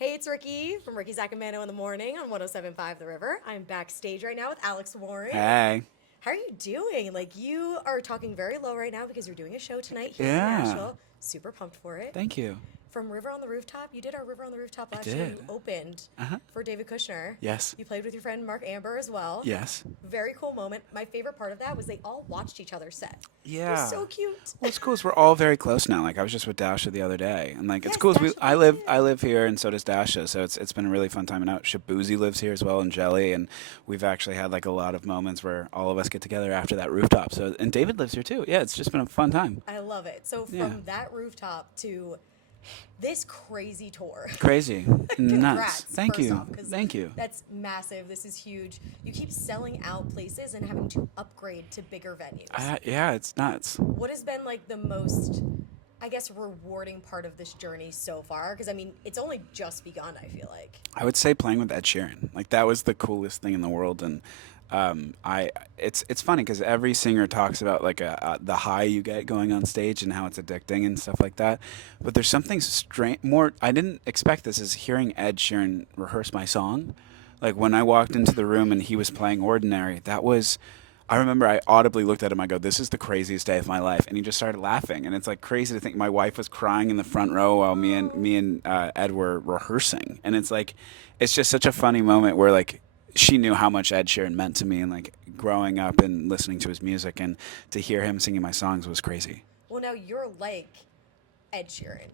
Hey, it's Ricky from Ricky Sacramento in the Morning on 107.5 The River. I'm backstage right now with Alex Warren. Hey. How are you doing? Like, you are talking very low right now because you're doing a show tonight here in Yeah. Nashville. Super pumped for it. Thank you. From River on the Rooftop, you did our River on the Rooftop I last year. did. You opened Uh-huh. for David Kushner. Yes. You played with your friend Mark Amber as well. Yes. Very cool moment. My favorite part of that was they all watched each other set. It was Yeah. so cute. Well, it's cool 'cause we're all very close now. Like I was just with Dasha the other day, and like it's Yes, cool 'cause Dasha I played live I too. live here, and so does Dasha. So it's been a really fun time. And out Shabuzi lives here as well, and Jelly, and we've actually had like a lot of moments where all of us get together after that rooftop. So and David lives here too. Yeah, it's just been a fun time. I love it. So Yeah. from that rooftop to this crazy tour. Crazy. Nuts. Congrats, Thank first you. off, because Thank you. that's massive. This is huge. You keep selling out places and having to upgrade to bigger venues. Yeah, it's nuts. What has been like the most, I guess, rewarding part of this journey so far? Because I mean, it's only just begun, I feel like. I would say playing with Ed Sheeran. Like that was the coolest thing in the world, and I it's funny because every singer talks about like the high you get going on stage and how it's addicting and stuff like that. But there's something strange. More I didn't expect this is hearing Ed Sheeran rehearse my song. Like when I walked into the room and he was playing Ordinary, that was. I remember I audibly looked at him. I go, "This is the craziest day of my life," and he just started laughing. And it's like crazy to think my wife was crying in the front row while me and Ed were rehearsing. And it's like, it's just such a funny moment where like she knew how much Ed Sheeran meant to me, and like growing up and listening to his music, and to hear him singing my songs was crazy. Well, now you're like Ed Sheeran.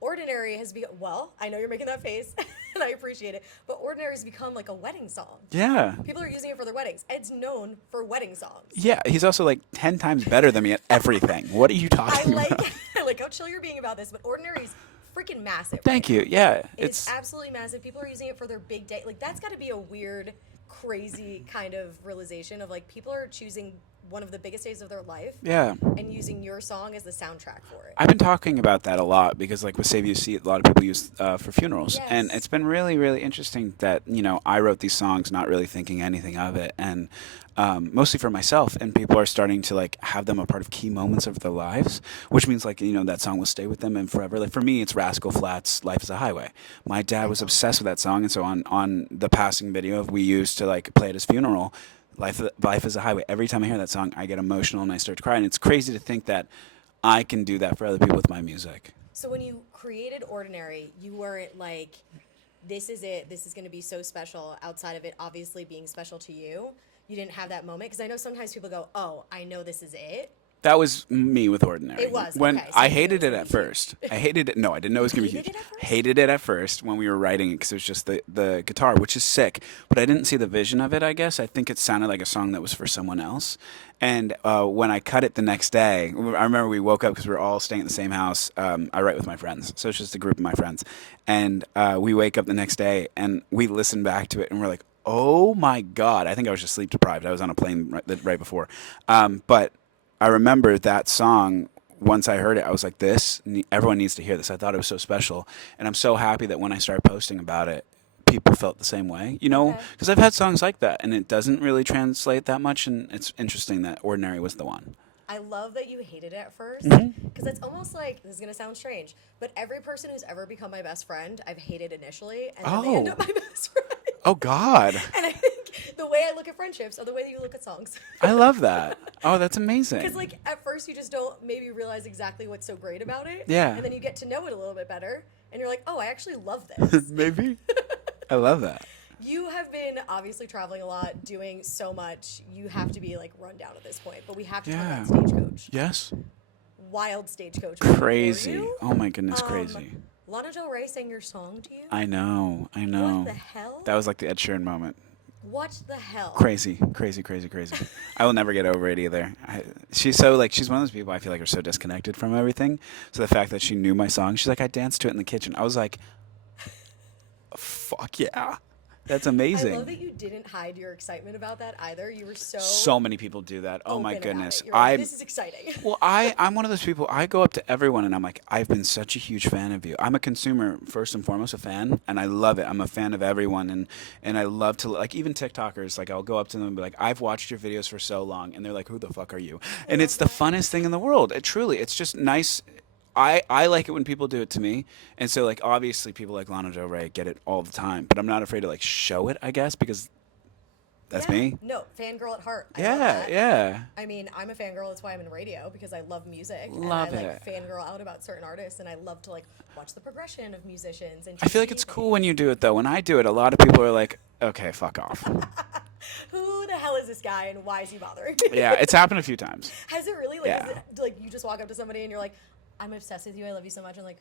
Ordinary has become, well, I know you're making that face, and I appreciate it, but Ordinary has become like a wedding song. Yeah. People are using it for their weddings. Ed's known for wedding songs. Yeah, he's also like 10 times better than me at everything. What are you I talking like about? I like how chill you're being about this, but Ordinary is freaking massive. Right Thank you. now. Yeah, It's it's absolutely massive. People are using it for their big day. Like that's got to be a weird, crazy kind of realization of like people are choosing one of the biggest days of their life yeah. and using your song as the soundtrack for it. I've been talking about that a lot because, like with Save You Seat, a lot of people use for funerals, and Yes. it's been really, really interesting that I wrote these songs not really thinking anything of it, and mostly for myself, and people are starting to like have them a part of key moments of their lives, which means like that song will stay with them and forever. Like for me, it's Rascal Flatts' "Life Is a Highway." My dad was obsessed with that song, and so on the passing video we used to like play at his funeral. Life is a highway. Every time I hear that song, I get emotional and I start to cry. And it's crazy to think that I can do that for other people with my music. So when you created Ordinary, you weren't like, this is it. This is going to be so special. Outside of it, obviously being special to you, you didn't have that moment because I know sometimes people go, "Oh, I know this is it." That was me with Ordinary. It was, When okay, so I you knew it hated was it gonna at be huge. first. I hated it. No, I didn't know it was gonna be Hated huge. it at first? Hated it at first when we were writing it because it was just the guitar, which is sick. But I didn't see the vision of it. I guess I think it sounded like a song that was for someone else. And when I cut it the next day, I remember we woke up because we were all staying at the same house. I write with my friends, so it's just a group of my friends. And we wake up the next day and we listen back to it and we're like, "Oh my god!" I think I was just sleep deprived. I was on a plane right before, but I remember that song. Once I heard it, I was like, everyone needs to hear this. I thought it was so special. And I'm so happy that when I started posting about it, people felt the same way. Okay. Because I've had songs like that and it doesn't really translate that much. And it's interesting that Ordinary was the one. I love that you hated it at first Mm-hmm. because it's almost like this is gonna sound strange, but every person who's ever become my best friend, I've hated initially, and then they end Oh. up my best friend. Oh, God. And I think the way I look at friendships are the way that you look at songs. I love that. Oh, that's amazing. Because like at first you just don't maybe realize exactly what's so great about it. Yeah. And then you get to know it a little bit better, and you're like, oh, I actually love this. Maybe. I love that. You have been obviously traveling a lot, doing so much. You have to be like run down at this point, but we have to talk Yeah. about Stagecoach. Yes. Wild Stagecoach. moment for Crazy. you. Oh, my goodness, crazy. Lana Del Rey sang your song to you. I know. I know. What the hell? That was like the Ed Sheeran moment. What the hell? Crazy, crazy, crazy, crazy. I will never get over it either. She's so like she's one of those people I feel like are so disconnected from everything. So the fact that she knew my song, she's like, I danced to it in the kitchen. I was like, fuck yeah, that's I amazing. love that you didn't hide your excitement about that either. You were so So many people do that. Oh my open about goodness. it. You're like, this is exciting. I'm one of those people. I go up to everyone and I'm like, I've been such a huge fan of you. I'm a consumer first and foremost, a fan, and I love it. I'm a fan of everyone, and I love to like even TikTokers. Like I'll go up to them and be like, I've watched your videos for so long, and they're like, who the fuck are you? And it's the funnest thing in the world. It truly, it's just nice. I like it when people do it to me, and so like obviously people like Lana Del Rey get it all the time, but I'm not afraid to like show it, I guess, because that's Yeah. me. No, fangirl at heart. I love Yeah, that. yeah. I mean, I'm a fangirl. That's why I'm in radio, because I love music. Love and I it. like fangirl out about certain artists, and I love to like watch the progression of musicians. And I just feel like see it's things. cool when you do it though. When I do it, a lot of people are like, "Okay, fuck off." Who the hell is this guy, and why is he bothering? Yeah, it's happened a few times. Has it really? Like, Yeah. is it, like you just walk up to somebody and you're like, "I'm obsessed with you. I love you so much." I'm like,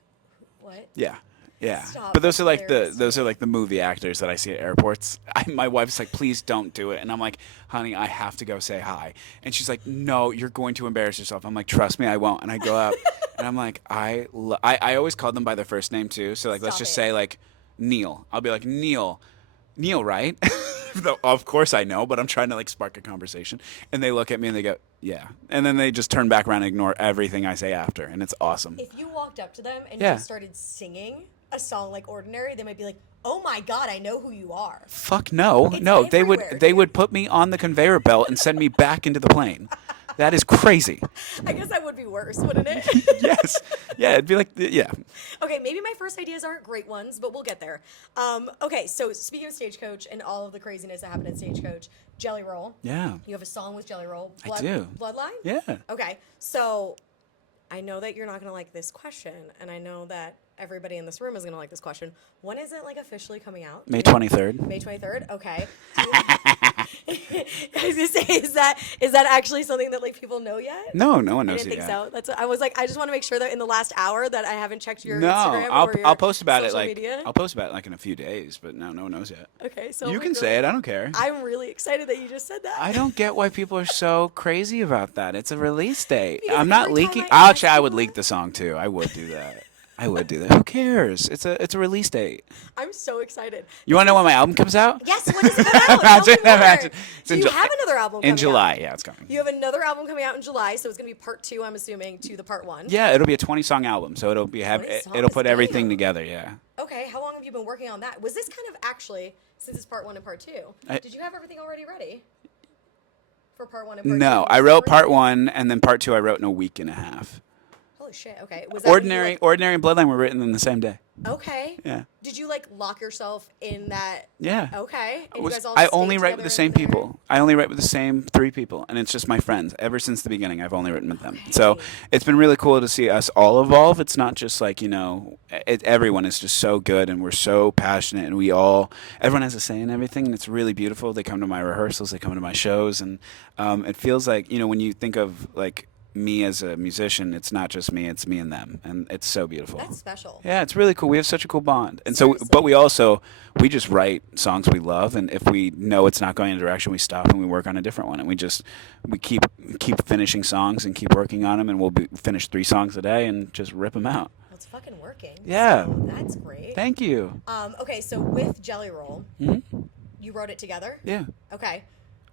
"What?" Yeah. Yeah. Stop, But those that's are like hilarious. the movie actors that I see at airports. My wife's like, "Please don't do it." And I'm like, "Honey, I have to go say hi." And she's like, "No, you're going to embarrass yourself." I'm like, "Trust me, I won't." And I go up and I'm like, I always call them by their first name too. So like let's Stop just it. say like Neil. I'll be like, "Neil. Neil, right?" Though, of course I know, but I'm trying to like spark a conversation. And they look at me and they go, "Yeah." And then they just turn back around and ignore everything I say after, and it's awesome. If you walked up to them and Yeah. you just started singing a song like Ordinary, they might be like, "Oh my God, I know who you are." Fuck no, It's no. everywhere, They dude. would put me on the conveyor belt and send me back into the plane. That is crazy. I guess that would be worse, wouldn't it? Yes, yeah. It'd be like yeah. Okay, maybe my first ideas aren't great ones, but we'll get there. Okay, so speaking of Stagecoach and all of the craziness that happened at Stagecoach, Jelly Roll. Yeah. You have a song with Jelly Roll. I do. Bloodline? Yeah. Okay, so I know that you're not going to like this question, and I know that everybody in this room is going to like this question. When is it like officially coming out? May 23rd. May 23rd? Okay. I was gonna say, is that actually something that like people know yet? No, no one I knows didn't it think yet. so. That's what, I was like, I just want to make sure that in the last hour that I haven't checked your No, Instagram or your I'll post about it social like media. I'll post about it like in a few days, but no one knows yet. Okay, so You like, can really- say it. I don't care. I'm really excited that you just said that. I don't get why people are so crazy about that. It's a release date. Because I'm not every time leaking. I Actually, ask I would people- leak the song too. I would do that. I would do that. Who cares? It's a release date. I'm so excited. You want to know when my album comes out? Yes, when does it come out? Imagine- Tell me more. imagine. It's So in you Ju- have another album In coming July, out. yeah, it's coming. You have another album coming out in July, so it's gonna be part 2, I'm assuming, to the part 1. Yeah, it'll be a 20-song album, so 20 it'll put songs, everything damn. together. Yeah. Okay, how long have you been working on that? Was this kind of actually, since it's part 1 and part 2, did you have everything already ready for part 1 and part 2? No, I wrote part 1, and then part 2 I wrote in a week and a half. Holy shit! Okay, was that when you, Ordinary and Bloodline were written in the same day. Okay. Yeah. Did you like lock yourself in that? Yeah. Okay. And you Was- guys all I just stayed only write with together the same there? people. I only write with the same 3 people, and it's just my friends. Ever since the beginning, I've only written with them. So it's been really cool to see us all evolve. It's not just like everyone is just so good, and we're so passionate, and everyone has a say in everything, and it's really beautiful. They come to my rehearsals, they come to my shows, and it feels like when you think of like me as a musician, it's not just me, it's me and them, and it's so beautiful. That's special. Yeah, it's really cool. We have such a cool bond, and so, Seriously. but we just write songs we love, and if we know it's not going in a direction, we stop and we work on a different one, and we keep finishing songs and keep working on them, and we'll finish 3 songs a day and just rip them out. Well, it's fucking working. Yeah. So that's great. Thank you. Okay, so with Jelly Roll, Mhm. you wrote it together. Yeah. Okay.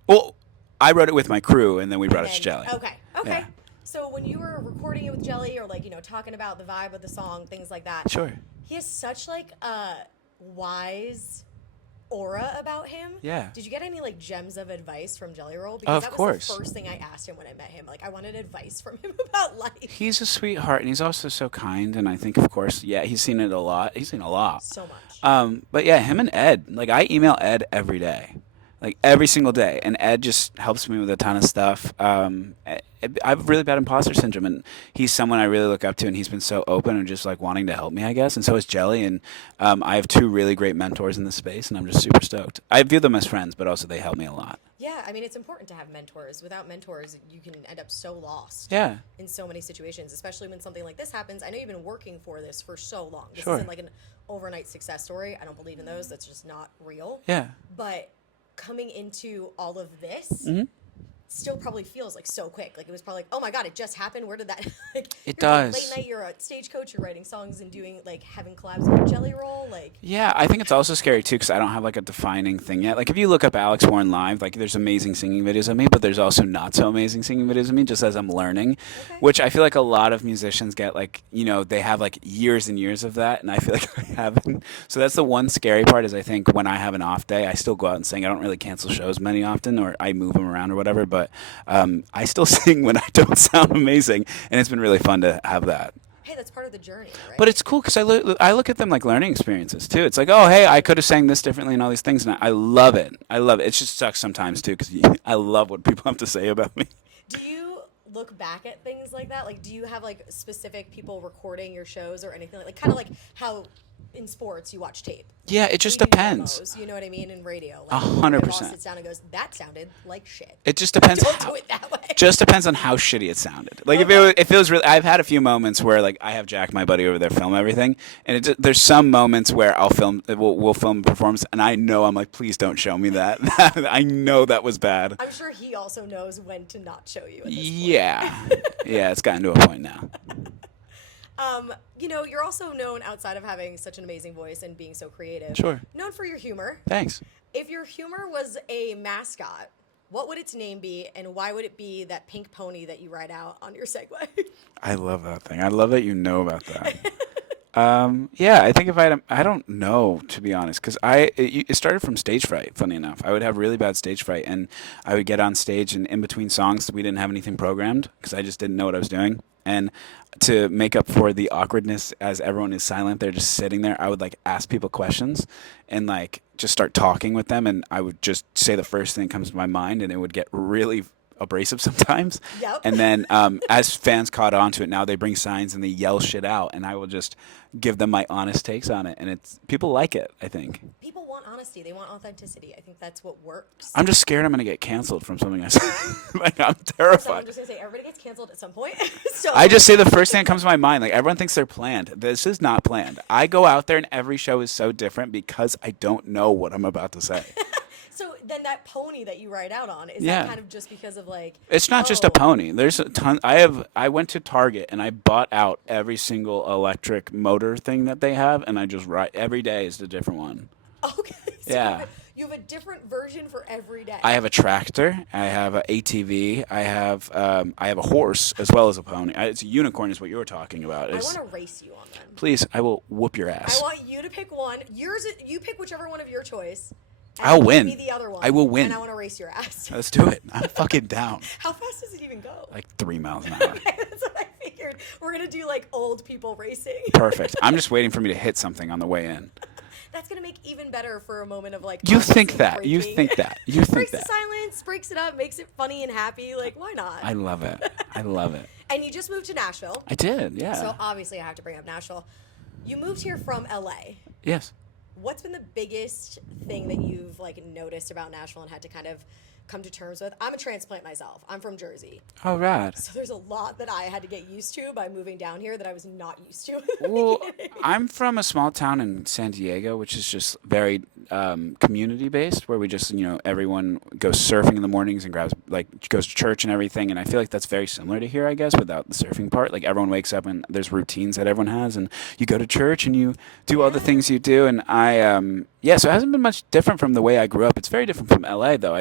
Well, I wrote it with my crew, and then we brought And it to Jelly. Okay. Okay. Yeah. So when you were recording it with Jelly, or like talking about the vibe of the song, things like that, Sure. he has such like a wise aura about him. Yeah. Did you get any like gems of advice from Jelly Roll? Because Of that was course. the first thing I asked him when I met him. Like I wanted advice from him about life. He's a sweetheart, and he's also so kind, and I think, of course, yeah, he's seen it a lot. He's seen a lot. So much. But yeah, him and Ed, like I email Ed every day, like every single day, and Ed just helps me with a ton of stuff. I have really bad imposter syndrome, and he's someone I really look up to, and he's been so open and just like wanting to help me, I guess. And so is Jelly, and I have 2 really great mentors in this space, and I'm just super stoked. I view them as friends, but also they help me a lot. Yeah, I mean, it's important to have mentors. Without mentors, you can end up so lost Yeah. in so many situations, especially when something like this happens. I know you've been working for this for so long. This Sure. isn't like an overnight success story. I don't believe in those. That's just not real. Yeah. But coming into all of this Mhm. still probably feels like so quick. Like it was probably like, oh my God, it just happened. Where did that? Like, It you're doing does. late night, you're a Stagecoach, you're writing songs and doing like having collabs with Jelly Roll. Like, Yeah, I think it's also scary too because I don't have like a defining thing yet. Like if you look up Alex Warren live, like there's amazing singing videos of me, but there's also not so amazing singing videos of me just as I'm learning, Okay. which I feel like a lot of musicians get like, they have like years and years of that, and I feel like I haven't. So that's the one scary part is I think when I have an off day, I still go out and sing. I don't really cancel shows many often, or I move them around or whatever, but I still sing when I don't sound amazing, and it's been really fun to have that. Hey, that's part of the journey, right? But it's cool because I look at them like learning experiences too. It's like, oh, hey, I could have sang this differently and all these things, and I love it. I love it. It just sucks sometimes too because I love what people have to say about me. Do you look back at things like that? Like, do you have like specific people recording your shows or anything like kind of like how in sports you watch tape? Yeah, it just We do depends. demos, you know what I mean, in radio. A Like, hundred my boss percent. sits down and goes, "That sounded like shit." It just depends. Don't How, do it that way. just depends on how shitty it sounded. Like Okay. if it was really, I've had a few moments where like I have Jack, my buddy, over there film everything, and there's some moments where we'll film a performance, and I know I'm like, please don't show me that. I know that was bad. I'm sure he also knows when to not show you at this point. Yeah, yeah, it's gotten to a point now. You know, you're also known outside of having such an amazing voice and being so creative. Sure. Known for your humor. Thanks. If your humor was a mascot, what would its name be, and why would it be that pink pony that you ride out on your Segway? I love that thing. I love that you know about that. Yeah, I think if I don't know, to be honest, because it started from stage fright. Funny enough, I would have really bad stage fright, and I would get on stage, and in between songs, we didn't have anything programmed because I just didn't know what I was doing. And to make up for the awkwardness, as everyone is silent, they're just sitting there. I would like ask people questions, and like just start talking with them, and I would just say the first thing that comes to my mind, and it would get really abrasive sometimes. Yep. And then as fans caught on to it, now they bring signs and they yell shit out, and I will just give them my honest takes on it, and it's people like it. I think. People want honesty. They want authenticity. I think that's what works. I'm just scared I'm gonna get canceled from something I say. Like I'm So I'm terrified. just gonna say everybody gets canceled at some point. So I just say the first thing that comes to my mind. Like everyone thinks they're planned. This is not planned. I go out there and every show is so different because I don't know what I'm about to say. So then that pony that you ride out on is Yeah. that kind of just because of like It's not just a oh, pony. There's a ton. I went to Target and I bought out every single electric motor thing that they have, and I just ride every day is a different one. Okay. So Yeah. you have a different version for every day. I have a tractor. I have an ATV. I have a horse as well as a pony. It's a unicorn, is what you were talking about. I It's- want to race you on them. Please, I will whoop your I ass. want you to pick one. You pick whichever one of your choice. And I'll give win. Me the other one. I will win. And I want to race your ass. Let's do it. I'm fucking down. How fast does it even go? Like 3 miles an hour. That's what I figured. We're gonna do like old people racing. Perfect. I'm just waiting for me to hit something on the way in. That's gonna make even better for a moment of like. You honesty think and that. You breaking. think that. You think Breaks that. the silence, breaks it up, makes it funny and happy. Like, why not? I love it. I love it. And you just moved to Nashville, I did, yeah. so obviously I have to bring up Nashville. You moved here from LA. Yes. What's been the biggest thing that you've like noticed about Nashville and had to kind of come to terms with? I'm a transplant myself. I'm from Jersey. Oh, rad. So there's a lot that I had to get used to by moving down here that I was not used to. Well, I'm from a small town in San Diego, which is just very community based, where we just, everyone goes surfing in the mornings and goes to church and everything. And I feel like that's very similar to here, I guess, without the surfing part. Like everyone wakes up and there's routines that everyone has, and you go to church and you do all the things you do. And so it hasn't been much different from the way I grew up. It's very different from LA, though.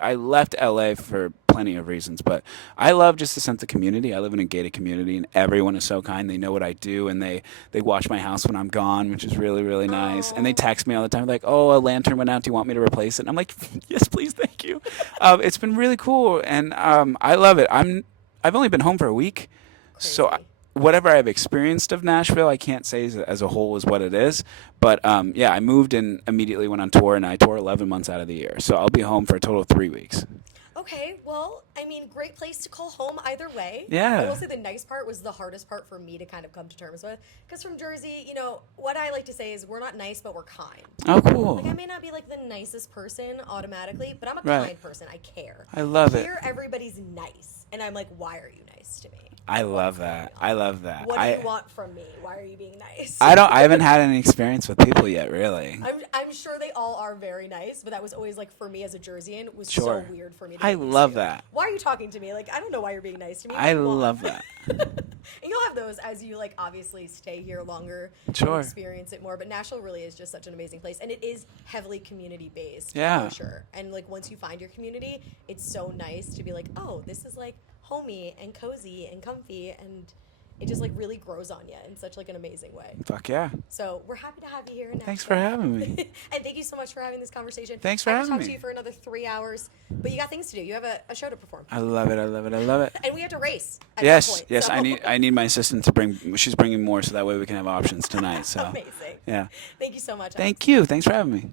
I left LA for plenty of reasons, but I love just the sense of community. I live in a gated community, and everyone is so kind. They know what I do, and they watch my house when I'm gone, which is really, really nice. And they text me all the time, like, "Oh, a lantern went out. Do you want me to replace it?" And I'm like, "Yes, please, thank you." It's been really cool, and I love it. I've only been home for a week, so Crazy. whatever I've experienced of Nashville, I can't say as a whole is what it is. But I moved and immediately went on tour, and I toured 11 months out of the year. So I'll be home for a total of 3 weeks. Okay, well, I mean, great place to call home either way. Yeah. I will say the nice part was the hardest part for me to kind of come to terms with. Because from Jersey, what I like to say is we're not nice, but we're kind. Oh, cool. Like, I may not be like the nicest person automatically, but I'm a Right. kind person. I care. I love it. Here, everybody's nice. And I'm like, why are you nice to me? I love that. I love that. What do you want from me? Why are you being nice? I haven't had any experience with people yet, really. I'm sure they all are very nice, but that was always like for me as a Jerseyan was Sure. so weird for me to I get used love to. that. Why are you talking to me? Like, I don't know why you're being nice to me. I Come on. love that. And you'll have those as you like obviously stay here longer Sure. and experience it more. But Nashville really is just such an amazing place, and it is heavily community based. Yeah. For sure. And like once you find your community, it's so nice to be like, oh, this is like homey and cozy and comfy, and it just like really grows on you in such like an amazing way. Fuck yeah. So we're happy to have you here in Thanks for Nashville. having me. And thank you so much for having this conversation. Thanks for I could having talk me. to you for another 3 hours, but you got things to do. You have a show to perform. I love it. I love it. I love it. And we have to race at Yes, some point. yes. So. I need my assistant to bring. She's bringing more, so that way we can have options tonight. So Amazing. yeah. Thank you so much. Alex. Thank you. Thanks for having me.